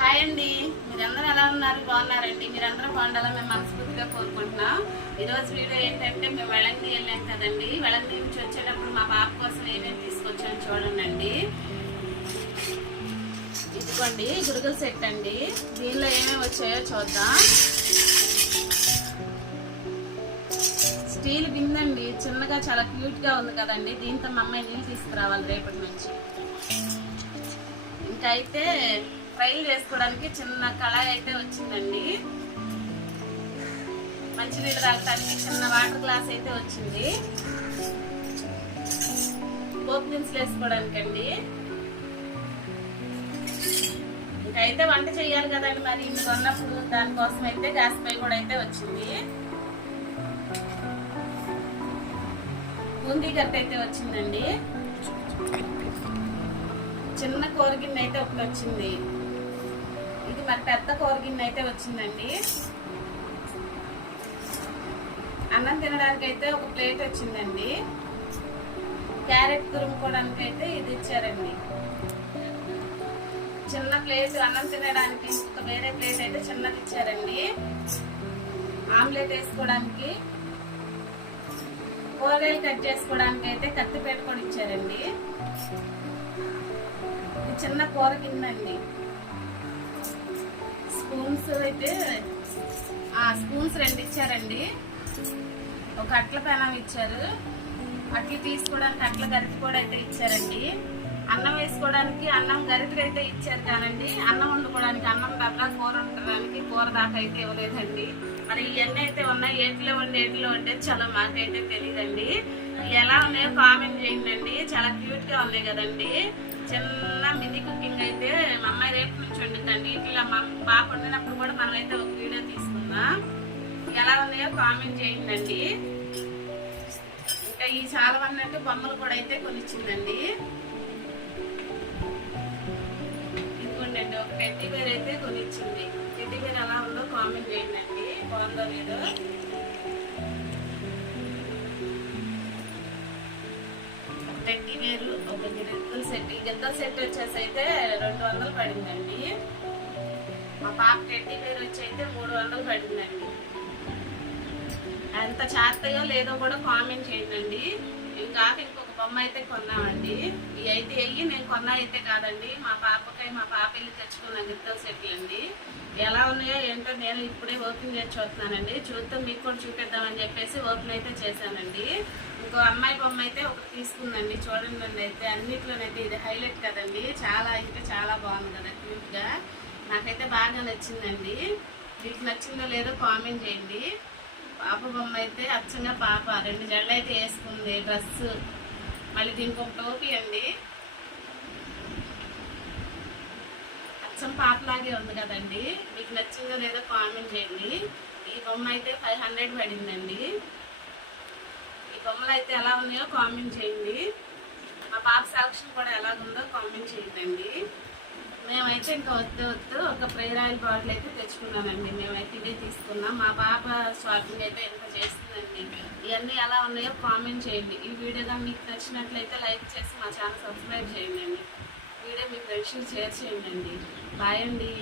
Hi అండి, మీరందరూ ఎలా ఉన్నారు? బాగున్నారండి? మీరందరూ బాగుండాలని మేము మనస్ఫూర్తిగా కోరుకుంటున్నాం. ఈరోజు వీడియో ఏంటంటే మేము వెళంగి వెళ్ళాం కదండి. వెళంగి నుంచి వచ్చేటప్పుడు మా పాప కోసం ఏమేమి తీసుకొచ్చాను చూడండి. ఇదిగోండి గురుగుల సెట్ అండి. దీనిలో ఏమేమి వచ్చాయో చూద్దాం. స్టీల్ బిందండి, చిన్నగా చాలా క్యూట్ గా ఉంది కదండి. దీంతో మా అమ్మాయి నీళ్ళు తీసుకురావాలి రేపటి నుంచి. ఇంకా అయితే ఫ్రైలు చేసుకోవడానికి చిన్న కళాయి అయితే వచ్చిందండి. మంచినీళ్ళు తాగడానికి చిన్న వాటర్ గ్లాస్ అయితే వచ్చింది. పోపు దినుసులు వేసుకోవడానికండి. ఇంకా అయితే వంట చేయాలి కదండి, మరి ఇందులో ఉన్నప్పుడు దానికోసం అయితే గ్యాస్ పై కూడా అయితే వచ్చింది. బూందీ గట్ట అయితే వచ్చిందండి. చిన్న కూర గిన్నె అయితే ఒకటి వచ్చింది. ఇది మరి పెద్ద కూర గిన్నె అయితే వచ్చిందండి. అన్నం తినడానికి అయితే ఒక ప్లేట్ వచ్చిందండి. క్యారెట్ తురుముకోవడానికి అయితే ఇది ఇచ్చారండి. చిన్న ప్లేట్ అన్నం తినడానికి ఒక వేరే ప్లేట్ అయితే చిన్నది ఇచ్చారండి. ఆమ్లెట్ వేసుకోవడానికి, కూరగాయలు కట్ చేసుకోవడానికి అయితే కత్తిపేట కూడా ఇచ్చారండి. ఇది చిన్న కూర కిందండి. స్పూన్స్ అయితే స్పూన్స్ 2 ఇచ్చారండి. ఒక అట్ల పెనం ఇచ్చారు. అట్లు తీసుకోవడానికి అట్ల గరిటె కూడా అయితే ఇచ్చారండి. అన్నం వేసుకోవడానికి అన్నం గరిటె అయితే ఇచ్చారు కానండి, అన్నం వండుకోవడానికి అన్నం దాకా కూర వండడానికి కూర దాకా అయితే ఇవ్వలేదండి. మరి ఇవన్నీ అయితే ఉన్నాయి. ఏటిలో వండేది చాలా మాకైతే తెలియదండి. ఎలా ఉన్నాయో కామెంట్ చేయండి. చాలా క్యూట్ గా ఉన్నాయి కదండి. చిన్న మినీ కుకింగ్ అయితే మా అమ్మాయి రేపు నుంచి వండుతండి. ఇట్లా మా పాప వండినప్పుడు కూడా మనమైతే ఒక వీడియో తీసుకుందాం. ఎలా ఉన్నాయో కామెంట్ చేయండి. ఇంకా ఈ చాలా మంది అంటే బొమ్మలు కూడా అయితే కొనిచ్చిందండి. ఇదిగోండి, ఒక టెడ్డీ బేర్ అయితే కొనిచ్చింది. టెడ్డీ బేర్ ఎలా ఉందో కామెంట్ చేయండి. బాగుందో లేదో. టెడ్డీ బేరు, ఒక గిద్దల సెట్. ఈ గిద్దల సెట్ వచ్చేసి అయితే 200 పడిందండి. మా పాప టెడ్డీ బేర్ వచ్చి అయితే 300 పడిందండి. ఎంత చేస్తాయో లేదో కూడా కామెంట్ చేయండి. ఇంకా ఇంకొక బొమ్మ అయితే కొన్నామండి. ఇవి అయితే నేను కొన్నా అయితే కాదండి, మా పాప వెళ్ళి తెచ్చుకున్న గిద్దల సెట్లు అండి. ఎలా ఉన్నాయో ఏంటో నేను ఇప్పుడే ఓపెన్ చేసి చూస్తున్నానండి. చూస్తే మీకు కూడా చూపిద్దామని చెప్పేసి ఓపెన్ అయితే చేశానండి. ఇంకో అమ్మాయి బొమ్మ అయితే ఒకటి తీసుకుందండి. చూడండి, అయితే అన్నిట్లోనైతే ఇది హైలైట్ కదండి. చాలా అయితే చాలా బాగుంది కదా, క్యూట్ గా. నాకైతే బాగా నచ్చిందండి. మీకు నచ్చిందో లేదో కామెంట్ చేయండి. పాప బొమ్మ అయితే అచ్చంగా పాప 2 జడలు అయితే వేసుకుంది, డ్రెస్. మళ్ళీ దీనికి ఒక టోపీ అండి. అచ్చం పాపలాగే ఉంది కదండి. మీకు నచ్చిందో లేదో కామెంట్ చేయండి. ఈ బొమ్మ అయితే 500 పడిందండి. ఈ బొమ్మలు అయితే ఎలా ఉన్నాయో కామెంట్ చేయండి. మా పాప సెలక్షన్ కూడా ఎలాగుందో కామెంట్ చేయండి. మేమైతే ఇంకా వద్దు ఒక ప్రేయర్ ఆయిల్ బాటిల్ అయితే తెచ్చుకున్నానండి. మేమైతే ఇవే తీసుకున్నాం. మా పాప షాపింగ్ అయితే ఎంత చేస్తుందండి. ఇవన్నీ ఎలా ఉన్నాయో కామెంట్ చేయండి. ఈ వీడియోగా మీకు నచ్చినట్లయితే లైక్ చేసి మా ఛానల్ సబ్స్క్రైబ్ చేయండి. వీడియో మీ ఫ్రెండ్స్కి షేర్ చేయండి. బాయ్ అండి.